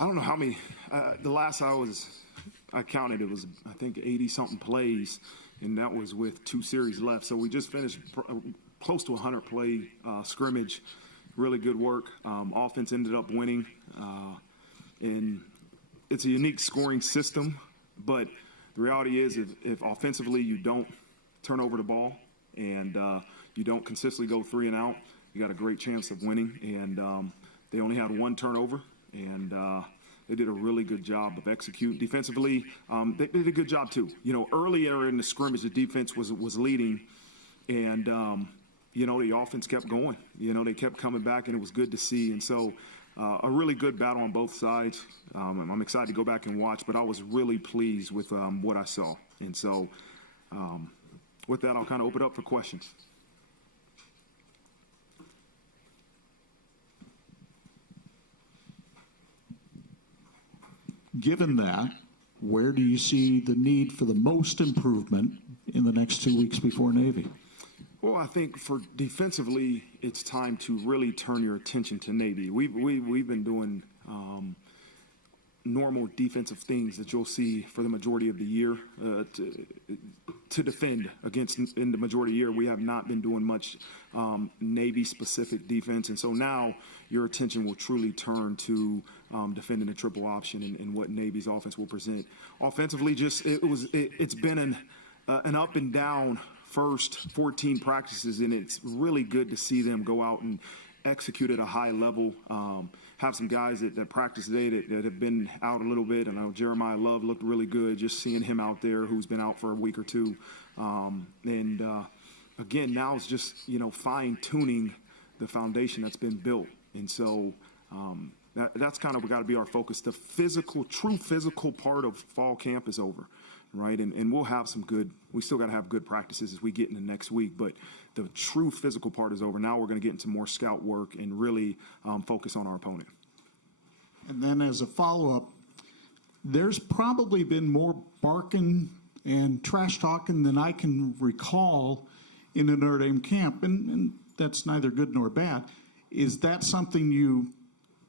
I don't know how many. The last I counted, it was, I think, 80-something plays, and that was with 2 series left. So we just finished close to a 100-play scrimmage. Really good work. Offense ended up winning. And it's a unique scoring system, but the reality is if offensively you don't turn over the ball and you don't consistently go 3 and out, you got a great chance of winning. And they only had 1 turnover, and they did a really good job of executing. Defensively, they did a good job too. Earlier in the scrimmage, the defense was leading, and the offense kept going. They kept coming back, and it was good to see. And so a really good battle on both sides. I'm excited to go back and watch, but I was really pleased with what I saw. And so with that, I'll kind of open it up for questions. Given that, where do you see the need for the most improvement in the next 2 weeks before Navy? Well, I think for defensively, it's time to really turn your attention to Navy. We've been doing normal defensive things that you'll see for the majority of the year to defend against in the majority of the year. We have not been doing much Navy-specific defense, and so now your attention will truly turn to defending the triple option and what Navy's offense will present. Offensively, it's been an up and down first 14 practices, and it's really good to see them go out and execute at a high level. Have some guys that practice today that have been out a little bit. I know Jeremiah Love looked really good, just seeing him out there who's been out for a week or two. Again, now it's just, fine-tuning the foundation that's been built. And so that's kind of got to be our focus. The true physical part of fall camp is over. Right, and we'll have we still got to have good practices as we get into next week, but the true physical part is over. Now we're going to get into more scout work and really focus on our opponent. And then as a follow-up, there's probably been more barking and trash talking than I can recall in the Notre Dame camp, and that's neither good nor bad. Is that something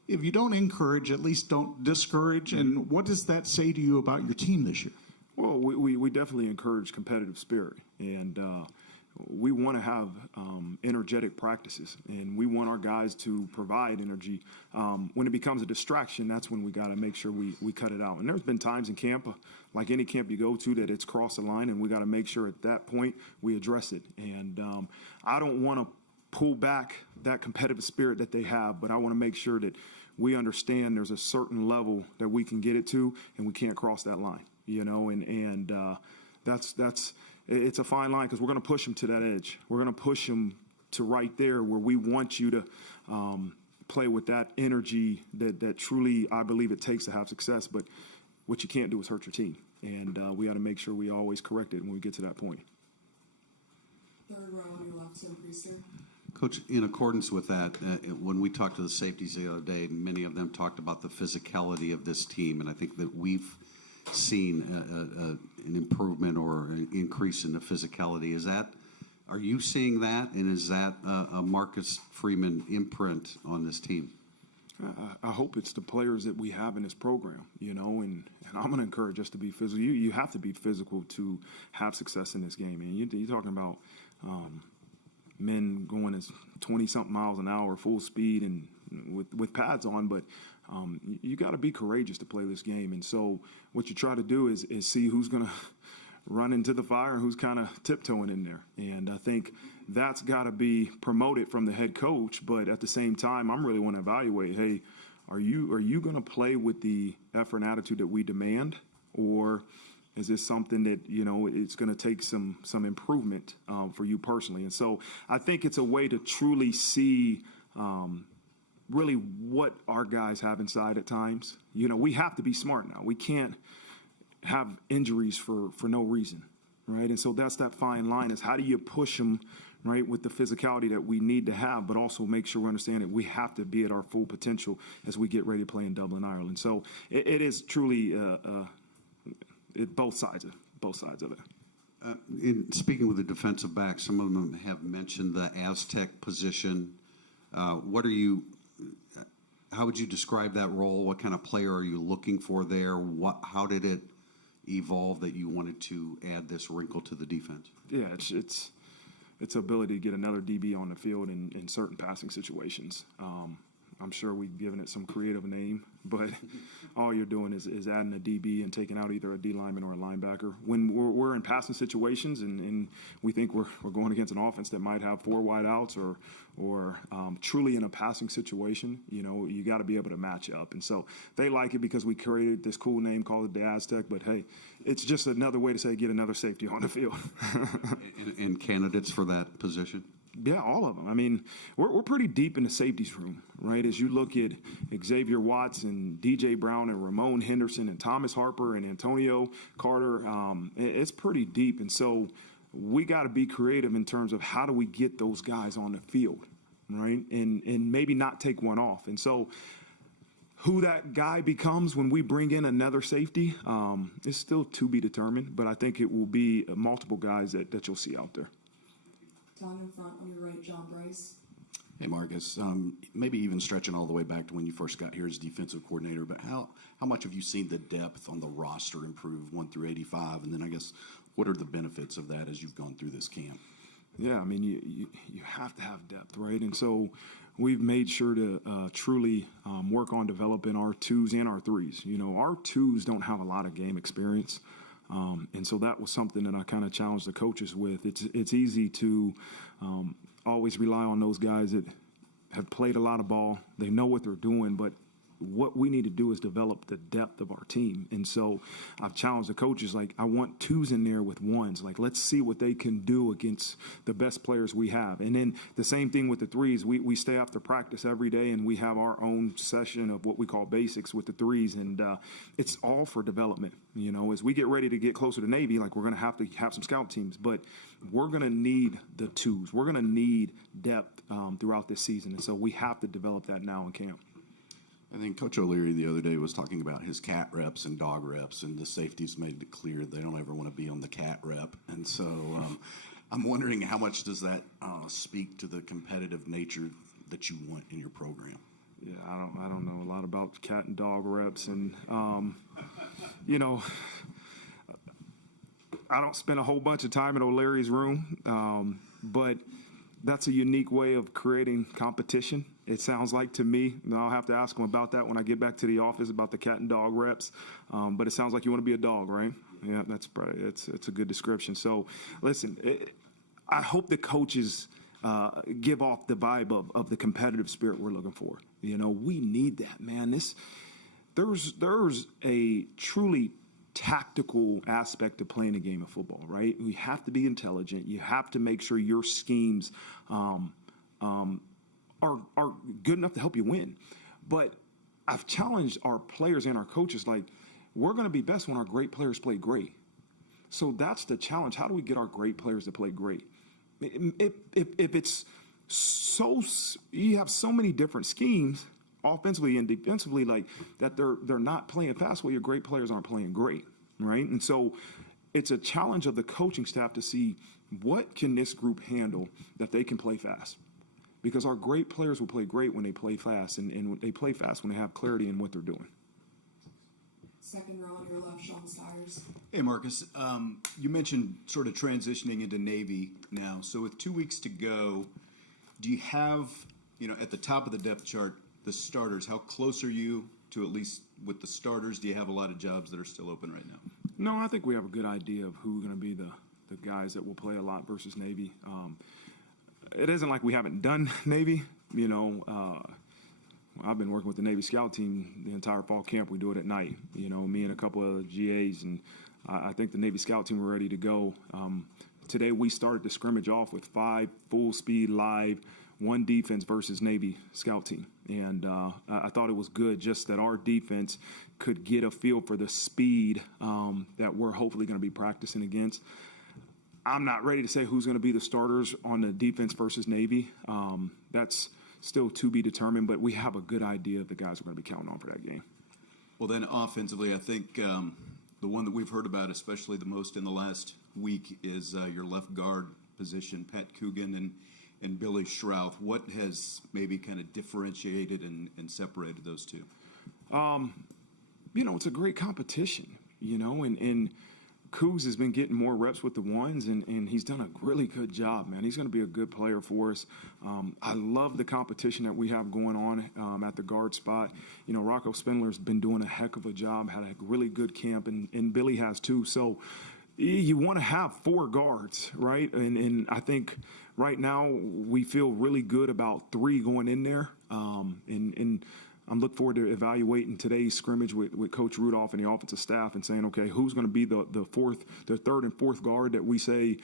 if you don't encourage, at least don't discourage, and what does that say to you about your team this year? Well, we definitely encourage competitive spirit, and we want to have energetic practices, and we want our guys to provide energy. When it becomes a distraction, that's when we got to make sure we cut it out. And there's been times in camp, like any camp you go to, that it's crossed the line, and we got to make sure at that point we address it. And I don't want to pull back that competitive spirit that they have, but I want to make sure that we understand there's a certain level that we can get it to, and we can't cross that line. It's a fine line because we're going to push them to that edge. We're going to push them to right there where we want you to play with that energy that truly I believe it takes to have success. But what you can't do is hurt your team, and we got to make sure we always correct it when we get to that point. Third row on your left, Sam Priester. Coach, in accordance with that, when we talked to the safeties the other day, many of them talked about the physicality of this team, and I think that we've seen an improvement or an increase in the physicality. Are you seeing that, and is that a Marcus Freeman imprint on this team? I hope it's the players that we have in this program, and I'm going to encourage us to be physical. You have to be physical to have success in this game. And you're talking about men going as 20-something miles an hour, full speed, and with pads on, but you got to be courageous to play this game. And so what you try to do is see who's going to run into the fire and who's kind of tiptoeing in there. And I think that's got to be promoted from the head coach. But at the same time, I'm really want to evaluate, hey, are you going to play with the effort and attitude that we demand, or is this something that, it's going to take some improvement for you personally? And so I think it's a way to truly see really what our guys have inside at times. We have to be smart now. We can't have injuries for no reason, right? And so that's that fine line, is how do you push them, right, with the physicality that we need to have, but also make sure we understand that we have to be at our full potential as we get ready to play in Dublin, Ireland. So it is truly both sides of it. In speaking with the defensive back, some of them have mentioned the Aztec position. What are you How would you describe that role? What kind of player are you looking for there? How did it evolve that you wanted to add this wrinkle to the defense? Yeah, it's ability to get another DB on the field in certain passing situations. I'm sure we've given it some creative name, but all you're doing is adding a DB and taking out either a D lineman or a linebacker. When we're in passing situations and we think we're going against an offense that might have 4 wide outs or truly in a passing situation, you got to be able to match up. And so they like it because we created this cool name called it the Aztec, but hey, it's just another way to say get another safety on the field. and candidates for that position? Yeah, all of them. I mean, we're pretty deep in the safeties room, right? As you look at Xavier Watts and DJ Brown and Ramon Henderson and Thomas Harper and Antonio Carter, it's pretty deep. And so we got to be creative in terms of how do we get those guys on the field, right? And maybe not take one off. And so who that guy becomes when we bring in another safety is still to be determined, but I think it will be multiple guys that you'll see out there. Down in front on your right, John Bryce. Hey, Marcus, maybe even stretching all the way back to when you first got here as defensive coordinator, but how much have you seen the depth on the roster improve 1 through 85? And then I guess what are the benefits of that as you've gone through this camp? Yeah, I mean, you have to have depth, right? And so we've made sure to truly work on developing our 2s and our 3s. Our 2s don't have a lot of game experience. And so that was something that I kind of challenged the coaches with. It's easy to always rely on those guys that have played a lot of ball. They know what they're doing, but what we need to do is develop the depth of our team. And so I've challenged the coaches, like, I want 2s in there with 1s. Like, let's see what they can do against the best players we have. And then the same thing with the 3s. We stay after practice every day, and we have our own session of what we call basics with the 3s. And it's all for development. As we get ready to get closer to Navy, like, we're going to have some scout teams. But we're going to need the 2s. We're going to need depth throughout this season. And so we have to develop that now in camp. I think Coach O'Leary the other day was talking about his cat reps and dog reps, and the safeties made it clear they don't ever want to be on the cat rep. And so I'm wondering how much does that speak to the competitive nature that you want in your program? Yeah, I don't know a lot about cat and dog reps, and I don't spend a whole bunch of time in O'Leary's room, but that's a unique way of creating competition. It sounds like to me. Now I'll have to ask him about that when I get back to the office about the cat and dog reps. But it sounds like you want to be a dog, right? Yeah, that's probably it's a good description. So, listen, I hope the coaches give off the vibe of the competitive spirit we're looking for. We need that, man. There's a truly tactical aspect to playing a game of football, right? You have to be intelligent. You have to make sure your schemes are good enough to help you win. But I've challenged our players and our coaches, like, we're going to be best when our great players play great. So that's the challenge. How do we get our great players to play great? If it's so, you have so many different schemes, offensively and defensively, like that they're not playing fast, well, your great players aren't playing great, right? And so it's a challenge of the coaching staff to see what can this group handle that they can play fast. Because our great players will play great when they play fast, and they play fast when they have clarity in what they're doing. Second row on your left, Sean Stires. Hey, Marcus. You mentioned sort of transitioning into Navy now. So with 2 weeks to go, do you have, at the top of the depth chart, the starters? How close are you to, at least with the starters? Do you have a lot of jobs that are still open right now? No, I think we have a good idea of who's going to be the guys that will play a lot versus Navy. It isn't like we haven't done Navy. I've been working with the Navy scout team the entire fall camp. We do it at night, me and a couple of GAs, and I think the Navy scout team are ready to go. Today we started the scrimmage off with 5 full-speed live, 1 defense versus Navy scout team. And I thought it was good just that our defense could get a feel for the speed that we're hopefully going to be practicing against. I'm not ready to say who's going to be the starters on the defense versus Navy. That's still to be determined, but we have a good idea of the guys we're going to be counting on for that game. Well, then offensively, I think the one that we've heard about especially the most in the last week is your left guard position, Pat Coogan. And and Billy Schrouth. What has maybe kind of differentiated and separated those two? It's a great competition, and Cougs has been getting more reps with the ones, and he's done a really good job, man. He's going to be a good player for us. I love the competition that we have going on at the guard spot. Rocco Spindler's been doing a heck of a job, had a really good camp, and Billy has too. So you want to have 4 guards, right? And I think right now we feel really good about 3 going in there. And I'm looking forward to evaluating today's scrimmage with Coach Rudolph and the offensive staff and saying, okay, who's going to be the third and fourth guard that we say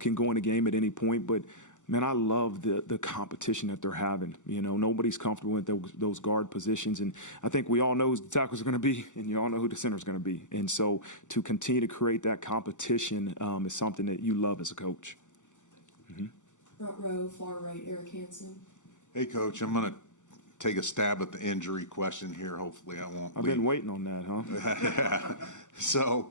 can go in a game at any point. But, man, I love the competition that they're having. Nobody's comfortable with those guard positions. And I think we all know who the tackles are going to be, and you all know who the center is going to be. And so to continue to create that competition is something that you love as a coach. Front row, far right, Eric Hansen. Hey, Coach, I'm going to take a stab at the injury question here. Hopefully I won't I've been waiting on that, huh? So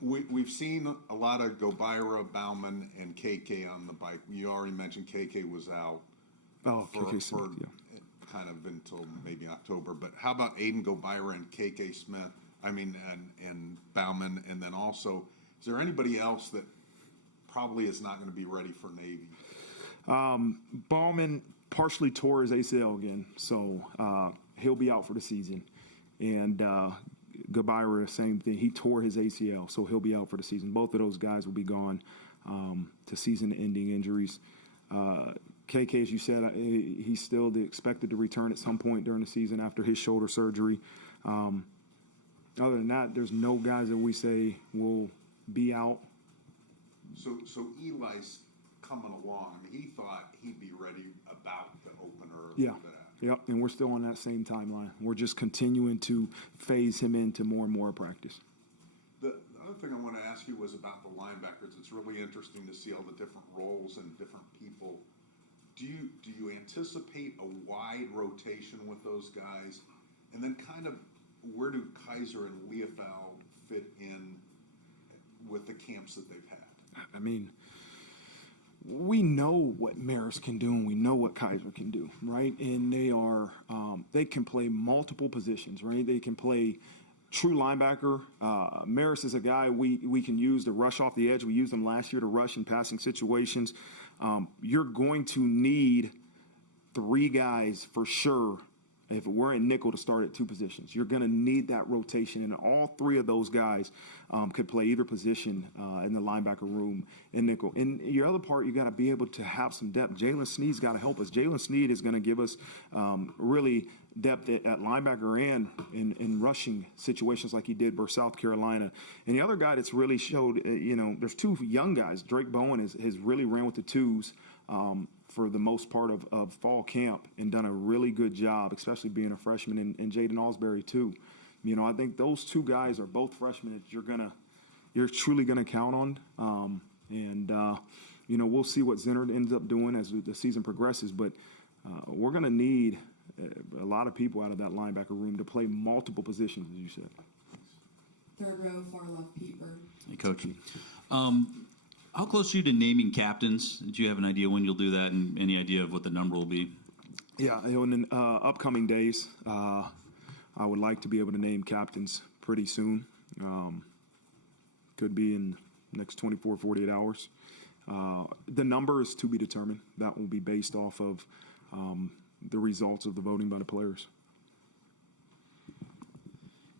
we've seen a lot of Gobira, Bauman, and KK on the bike. You already mentioned KK was out KK Smith, kind of until maybe October. But how about Aiden Gobira and KK Smith? And Bauman, and then also, is there anybody else that probably is not going to be ready for Navy? Bauman partially tore his ACL again, so he'll be out for the season. And Gabira, same thing. He tore his ACL, so he'll be out for the season. Both of those guys will be gone to season-ending injuries. KK, as you said, he's still expected to return at some point during the season after his shoulder surgery. Other than that, there's no guys that we say will be out. So Eli's coming along. I mean, he thought he'd be ready about the opener. Yeah. Yep, and we're still on that same timeline. We're just continuing to phase him into more and more practice. The other thing I want to ask you was about the linebackers. It's really interesting to see all the different roles and different people. Do you anticipate a wide rotation with those guys? And then kind of where do Kaiser and Leofold fit in with the camps that they've had? I mean, we know what Maris can do, and we know what Kaiser can do, right? And they can play multiple positions, right? They can play true linebacker. Maris is a guy we can use to rush off the edge. We used him last year to rush in passing situations. You're going to need 3 guys for sure. If we're in nickel to start at 2 positions, you're going to need that rotation, and all 3 of those guys could play either position in the linebacker room in nickel. And your other part, you got to be able to have some depth. Jalen Sneed's got to help us. Jalen Sneed is going to give us really depth at linebacker and in rushing situations like he did versus South Carolina. And the other guy that's really showed, there's 2 young guys. Drake Bowen has really ran with the 2s. For the most part of fall camp and done a really good job, especially being a freshman, and Jaden Alsbury too. I think those 2 guys are both freshmen that you're truly gonna count on. We'll see what Zenner ends up doing as the season progresses, but we're gonna need a lot of people out of that linebacker room to play multiple positions, as you said. Third row, far left, Pete Bird. Hey, Coach. How close are you to naming captains? Do you have an idea when you'll do that, and any idea of what the number will be? Yeah, in upcoming days, I would like to be able to name captains pretty soon. Could be in the next 24, 48 hours. The number is to be determined. That will be based off of the results of the voting by the players.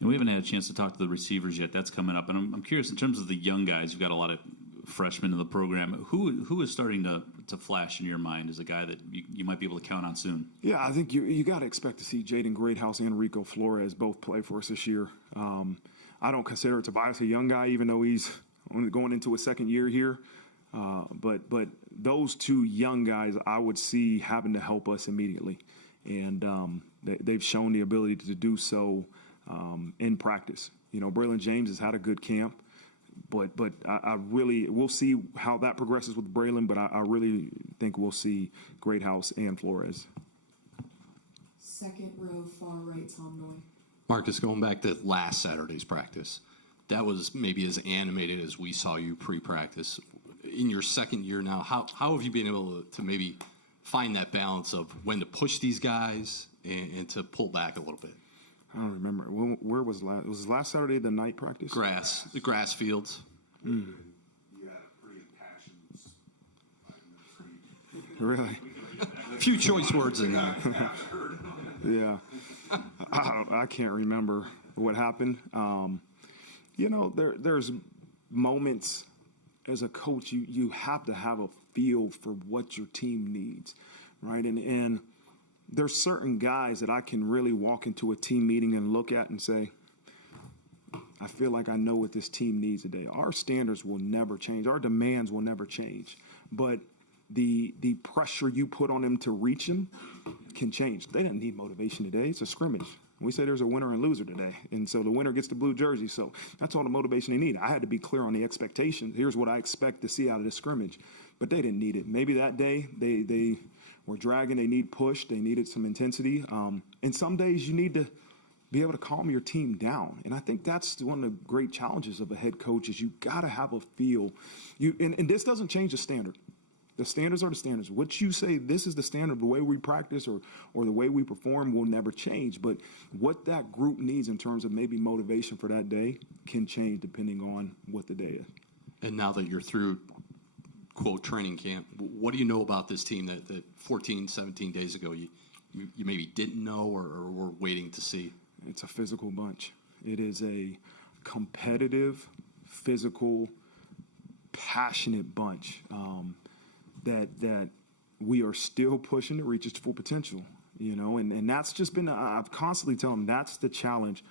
And we haven't had a chance to talk to the receivers yet. That's coming up. And I'm curious, in terms of the young guys, you've got a lot of freshmen in the program. Who is starting to flash in your mind as a guy that you might be able to count on soon? Yeah, I think you got to expect to see Jaden Greathouse and Rico Flores both play for us this year. I don't consider Tobias a young guy, even though he's only going into his second year here. But those 2 young guys I would see having to help us immediately. And they've shown the ability to do so in practice. Braylon James has had a good camp. But we'll see how that progresses with Braylon, but I really think we'll see Greathouse and Flores. Second row, far right, Tom Noy. Marcus, going back to last Saturday's practice, that was maybe as animated as we saw you pre-practice. In your second year now, how have you been able to maybe find that balance of when to push these guys and to pull back a little bit? I don't remember. Where was last? Was last Saturday the night practice? The grass fields. You had a pretty impassioned 5 minute speech. Really? A few choice words in there. Yeah. I can't remember what happened. There's moments as a coach, you have to have a feel for what your team needs, right? And there's certain guys that I can really walk into a team meeting and look at and say, I feel like I know what this team needs today. Our standards will never change. Our demands will never change. But the pressure you put on them to reach them can change. They didn't need motivation today. It's a scrimmage. We say there's a winner and loser today. And so the winner gets the blue jersey. So that's all the motivation they need. I had to be clear on the expectations. Here's what I expect to see out of this scrimmage. But they didn't need it. Maybe that day they were dragging. They need push. They needed some intensity. And some days you need to be able to calm your team down. And I think that's one of the great challenges of a head coach is you got to have a feel. And this doesn't change the standard. The standards are the standards. What you say, this is the standard, the way we practice or the way we perform will never change. But what that group needs in terms of maybe motivation for that day can change depending on what the day is. And now that you're through, quote, training camp, what do you know about this team that 14, 17 days ago you maybe didn't know or were waiting to see? It's a physical bunch. It is a competitive, physical, passionate bunch. That we are still pushing to reach its full potential, and that's just been, I've constantly tell them that's the challenge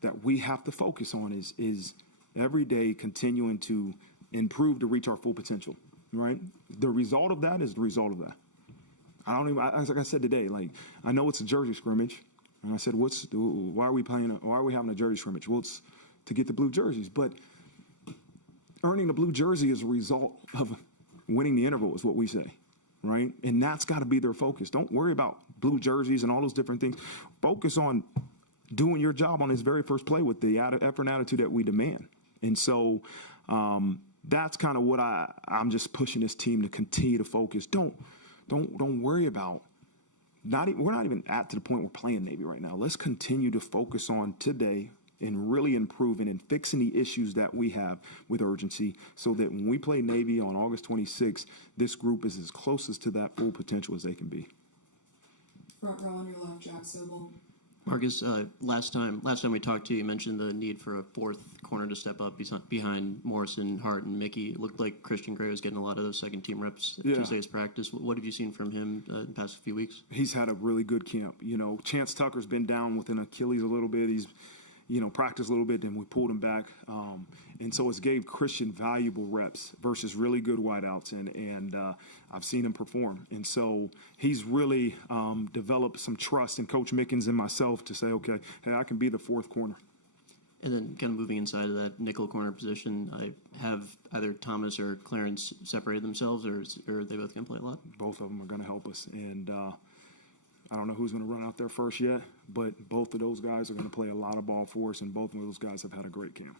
that we have to focus on is every day continuing to improve to reach our full potential, right? The result of that is the result of that. Like I said today, like I know it's a jersey scrimmage, and I said, why are we having a jersey scrimmage? Well, it's to get the blue jerseys, but earning the blue jersey is a result of winning the interval is what we say, right? And that's got to be their focus. Don't worry about blue jerseys and all those different things. Focus on doing your job on this very first play with the effort and attitude that we demand. And so that's kind of what I'm just pushing this team to continue to focus. Don't worry about we're not even to the point we're playing Navy right now. Let's continue to focus on today and really improving and fixing the issues that we have with urgency so that when we play Navy on August 26th, this group is as closest to that full potential as they can be. Front row on your left, Jack Sobel. Marcus, last time we talked to you, you mentioned the need for a fourth corner to step up behind Morrison, Hart, and Mickey. It looked like Christian Gray was getting a lot of those second-team reps at Tuesday's practice. What have you seen from him in the past few weeks? He's had a really good camp. Chance Tucker's been down with an Achilles a little bit. He's practiced a little bit, then we pulled him back. And so it's gave Christian valuable reps versus really good wideouts, and I've seen him perform. And so he's really developed some trust in Coach Mickens and myself to say, okay, hey, I can be the fourth corner. And then kind of moving inside of that nickel corner position, have either Thomas or Clarence separated themselves, or are they both going to play a lot? Both of them are going to help us. And I don't know who's going to run out there first yet, but both of those guys are going to play a lot of ball for us, and both of those guys have had a great camp.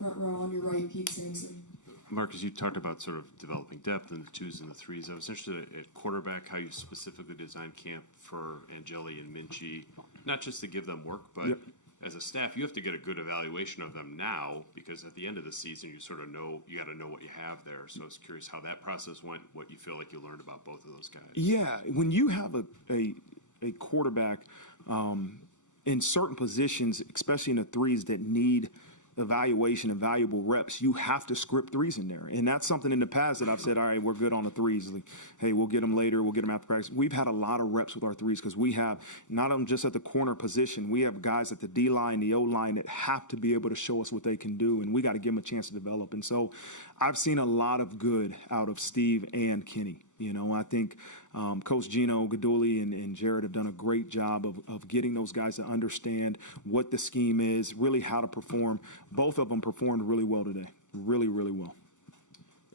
Front row on your right, Pete Sampson. Marcus, you talked about sort of developing depth in the twos and the threes. I was interested at quarterback, how you specifically designed camp for Angeli and Minchie, not just to give them work, but as a staff, you have to get a good evaluation of them now, because at the end of the season, you sort of know, you got to know what you have there. So I was curious how that process went, what you feel like you learned about both of those guys. Yeah, when you have a quarterback in certain positions, especially in the threes that need evaluation and valuable reps, you have to script threes in there. And that's something in the past that I've said, all right, we're good on the threes. Like, hey, we'll get them later. We'll get them after practice. We've had a lot of reps with our threes because we have not just at the corner position. We have guys at the D-line, the O-line that have to be able to show us what they can do, and we got to give them a chance to develop. And so I've seen a lot of good out of Steve and Kenny. I think Coach Gino Gaduli and Jared have done a great job of getting those guys to understand what the scheme is, really how to perform. Both of them performed really well today, really, really well.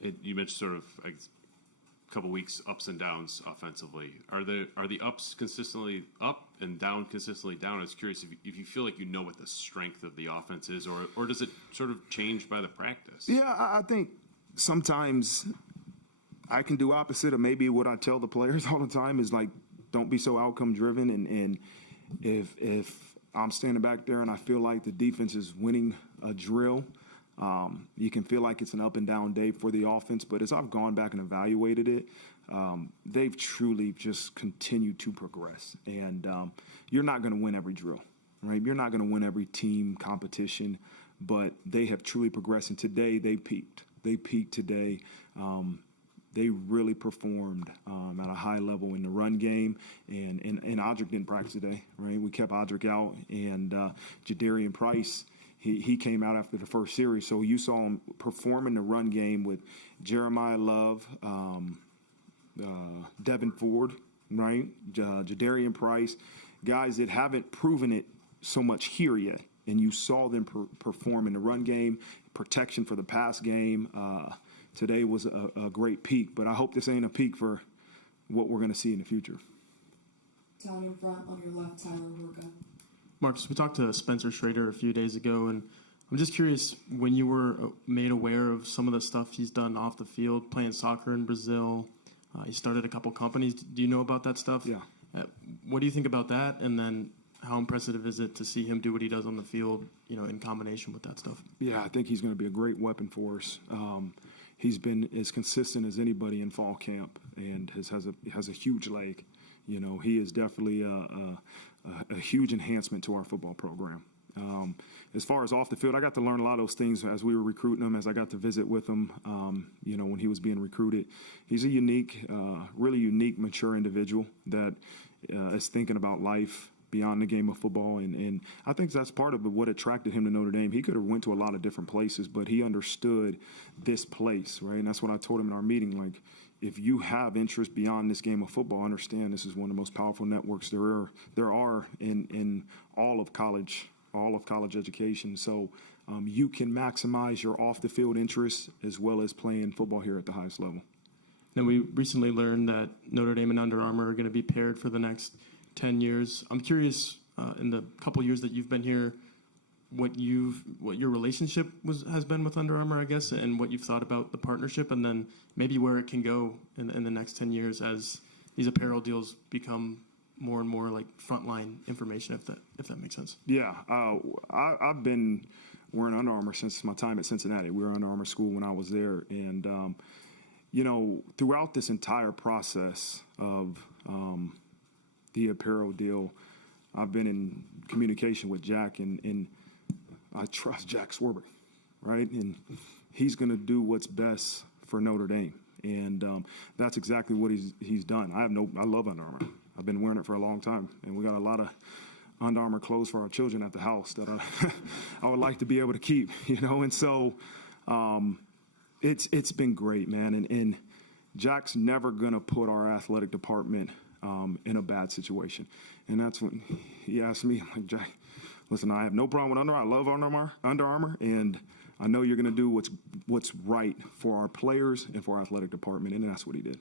You mentioned sort of a couple weeks ups and downs offensively. Are the ups consistently up and down consistently down? I was curious if you feel like you know what the strength of the offense is, or does it sort of change by the practice? Yeah, I think sometimes I can do opposite of maybe what I tell the players all the time is like, don't be so outcome driven. And if I'm standing back there and I feel like the defense is winning a drill, you can feel like it's an up and down day for the offense. But as I've gone back and evaluated it, they've truly just continued to progress. And you're not going to win every drill, right? You're not going to win every team competition, but they have truly progressed. And today they peaked. They peaked today. They really performed at a high level in the run game. And Audric didn't practice today, right? We kept Audric out. And Jadarian Price, he came out after the first series. So you saw him perform in the run game with Jeremiah Love, Devin Ford, right? Jadarian Price, guys that haven't proven it so much here yet. And you saw them perform in the run game, protection for the pass game. Today was a great peak, but I hope this ain't a peak for what we're going to see in the future. Down in front on your left, Tyler Horka. Marcus, we talked to Spencer Schrader a few days ago, and I'm just curious, when you were made aware of some of the stuff he's done off the field, playing soccer in Brazil, he started a couple companies. Do you know about that stuff? Yeah. What do you think about that? And then how impressive is it to see him do what he does on the field, in combination with that stuff? Yeah, I think he's going to be a great weapon for us. He's been as consistent as anybody in fall camp and has a huge leg. He is definitely a huge enhancement to our football program. As far as off the field, I got to learn a lot of those things as we were recruiting him, as I got to visit with him, when he was being recruited. He's a really unique, mature individual that is thinking about life beyond the game of football, and I think that's part of what attracted him to Notre Dame. He could have went to a lot of different places, but he understood this place, right? And that's what I told him in our meeting, like, if you have interest beyond this game of football, understand this is one of the most powerful networks there are in all of college education. So you can maximize your off-the-field interests as well as playing football here at the highest level. Now, we recently learned that Notre Dame and Under Armour are going to be paired for the next 10 years. I'm curious, in the couple years that you've been here, what your relationship has been with Under Armour, I guess, and what you've thought about the partnership, and then maybe where it can go in the next 10 years as these apparel deals become more and more like frontline information, if that makes sense. Yeah, I've been wearing Under Armour since my time at Cincinnati. We were Under Armour school when I was there, and throughout this entire process of the apparel deal, I've been in communication with Jack, and I trust Jack Swarbrick, right? And he's going to do what's best for Notre Dame, and that's exactly what he's done. I love Under Armour. I've been wearing it for a long time, and we got a lot of Under Armour clothes for our children at the house that I would like to be able to keep, And so it's been great, man. And Jack's never going to put our athletic department in a bad situation. And that's when he asked me, I'm like, Jack, listen, I have no problem with Under Armour. I love Under Armour, and I know you're going to do what's right for our players and for our athletic department, and that's what he did.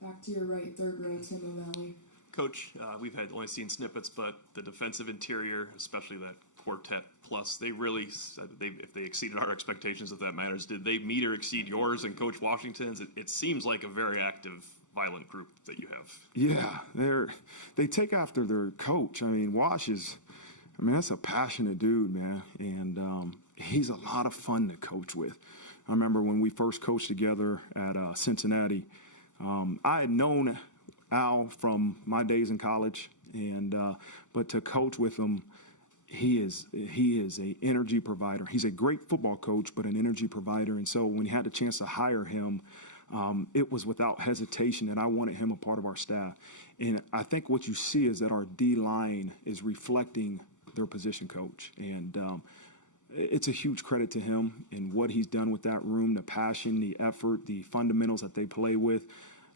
Back to your right, third row, Tim O'Malley. Coach, we've only seen snippets, but the defensive interior, especially that quartet plus, they really, if they exceeded our expectations, if that matters, did they meet or exceed yours and Coach Washington's? It seems like a very active, violent group that you have. Yeah, they take after their coach. I mean, that's a passionate dude, man, and he's a lot of fun to coach with. I remember when we first coached together at Cincinnati. I had known Al from my days in college, but to coach with him, he is a energy provider. He's a great football coach, but an energy provider. And so when he had the chance to hire him, it was without hesitation that I wanted him a part of our staff. And I think what you see is that our D-line is reflecting their position coach. And it's a huge credit to him and what he's done with that room, the passion, the effort, the fundamentals that they play with.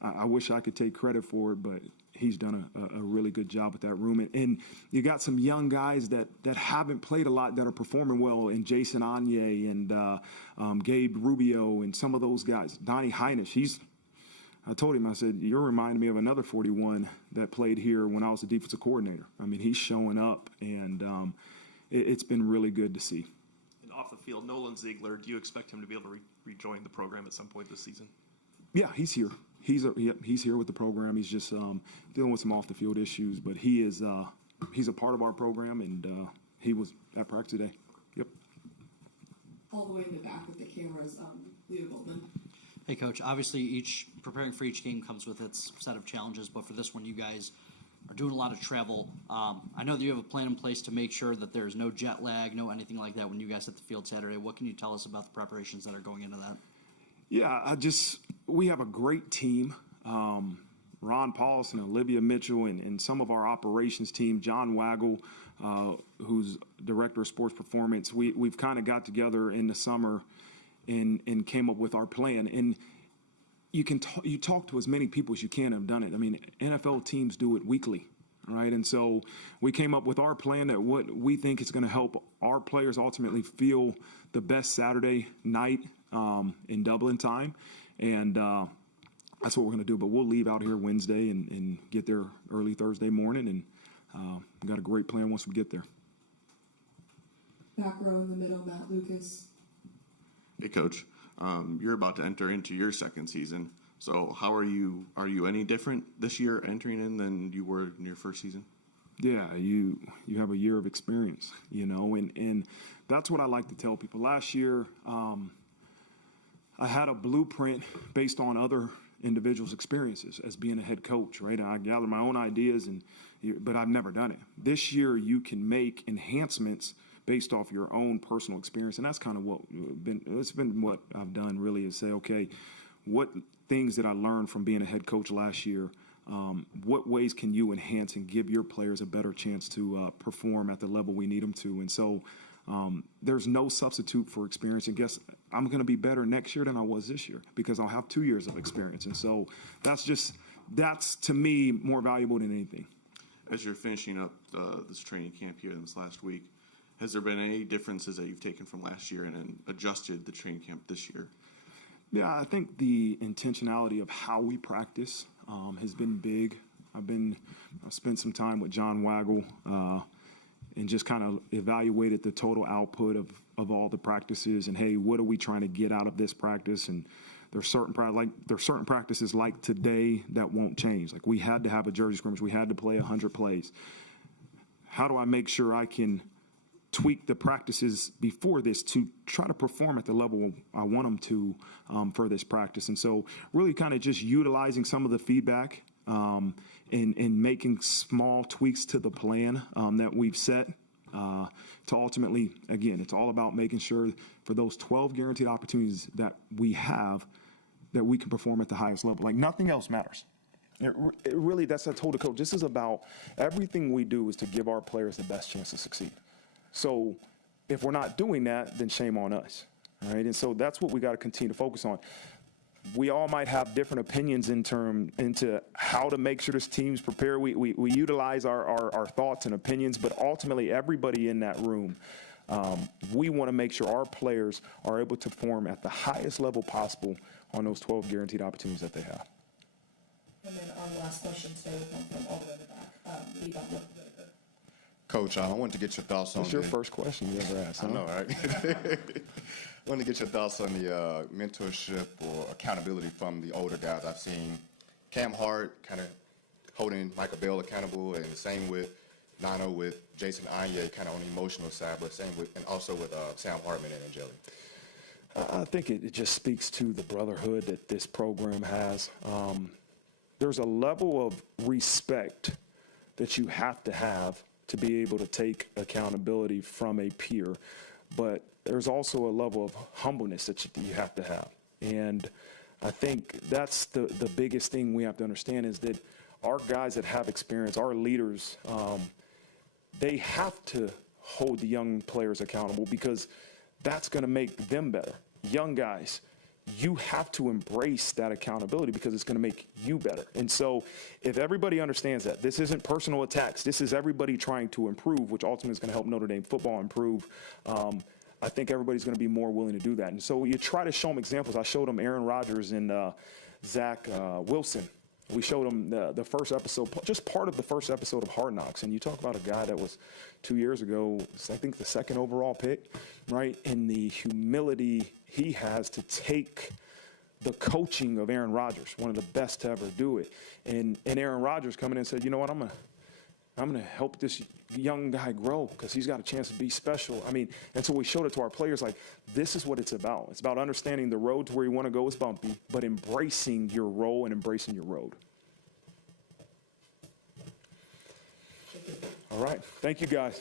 I wish I could take credit for it, but he's done a really good job with that room. And you got some young guys that haven't played a lot that are performing well, and Jason Anye and Gabe Rubio and some of those guys. Donnie Heinisch, I told him, I said, you're reminding me of another 41 that played here when I was the defensive coordinator. I mean, he's showing up, and it's been really good to see. And off the field, Nolan Ziegler, do you expect him to be able to rejoin the program at some point this season? Yeah, he's here. He's here with the program. He's just dealing with some off the field issues, but he's a part of our program, and he was at practice today. Yep. All the way in the back with the cameras, Leo Goldman. Hey, Coach. Obviously, preparing for each game comes with its set of challenges, but for this one, you guys are doing a lot of travel. I know that you have a plan in place to make sure that there's no jet lag, no anything like that when you guys hit the field Saturday. What can you tell us about the preparations that are going into that? Yeah, we have a great team. Ron Paulson, Olivia Mitchell, and some of our operations team, John Waggle, who's director of sports performance. We've kind of got together in the summer and came up with our plan. And you talk to as many people as you can have done it. I mean, NFL teams do it weekly, right? And so we came up with our plan that what we think is going to help our players ultimately feel the best Saturday night in Dublin time. And that's what we're going to do. But we'll leave out here Wednesday and get there early Thursday morning. And we got a great plan once we get there. Back row in the middle, Matt Lucas. Hey, Coach. You're about to enter into your second season. So how are you? Are you any different this year entering in than you were in your first season? Yeah, you have a year of experience, and that's what I like to tell people. Last year, I had a blueprint based on other individuals' experiences as being a head coach, right? I gathered my own ideas, but I've never done it. This year, you can make enhancements based off your own personal experience, and that's kind of it's been what I've done really is say, okay, what things did I learn from being a head coach last year? What ways can you enhance and give your players a better chance to perform at the level we need them to? And so there's no substitute for experience. And guess I'm going to be better next year than I was this year because I'll have 2 years of experience. And so that's to me more valuable than anything. As you're finishing up this training camp here in this last week, has there been any differences that you've taken from last year and then adjusted the training camp this year? Yeah, I think the intentionality of how we practice has been big. I've spent some time with John Waggle and just kind of evaluated the total output of all the practices and, hey, what are we trying to get out of this practice? And there's certain practices like today that won't change. Like we had to have a jersey scrimmage. We had to play 100 plays. How do I make sure I can tweak the practices before this to try to perform at the level I want them to for this practice? And so really kind of just utilizing some of the feedback and making small tweaks to the plan that we've set to ultimately, again, it's all about making sure for those 12 guaranteed opportunities that we have that we can perform at the highest level. Like nothing else matters. It really, that's what I told the coach. This is about everything we do is to give our players the best chance to succeed. So if we're not doing that, then shame on us, right? And so that's what we got to continue to focus on. We all might have different opinions into how to make sure this team's prepared. We utilize our thoughts and opinions, but ultimately everybody in that room, we want to make sure our players are able to perform at the highest level possible on those 12 guaranteed opportunities that they have. And then our last question today will come from all the way in the back. Coach, I wanted to get your thoughts on. That's your first question you ever asked, huh? I know, right? I wanted to get your thoughts on the mentorship or accountability from the older guys. I've seen Cam Hart kind of holding Michael Bell accountable, and the same with Nano with Jason Anye, kind of on the emotional side, but same with, and also with Sam Hartman and Angeli. I think it just speaks to the brotherhood that this program has. There's a level of respect that you have to be able to take accountability from a peer, but there's also a level of humbleness that you have to have. And I think that's the biggest thing we have to understand is that our guys that have experience, our leaders, they have to hold the young players accountable because that's going to make them better. Young guys, you have to embrace that accountability because it's going to make you better. And so if everybody understands that, this isn't personal attacks. This is everybody trying to improve, which ultimately is going to help Notre Dame football improve. I think everybody's going to be more willing to do that. And so you try to show them examples. I showed them Aaron Rodgers and Zach Wilson. We showed them the first episode, just part of the first episode of Hard Knocks. And you talk about a guy that was 2 years ago, I think the second overall pick, right? And the humility he has to take the coaching of Aaron Rodgers, one of the best to ever do it. And Aaron Rodgers coming in and said, you know what, I'm gonna help this young guy grow because he's got a chance to be special. I mean, and so we showed it to our players, like, this is what it's about. It's about understanding the road to where you want to go is bumpy, but embracing your role and embracing your road. All right. Thank you, guys.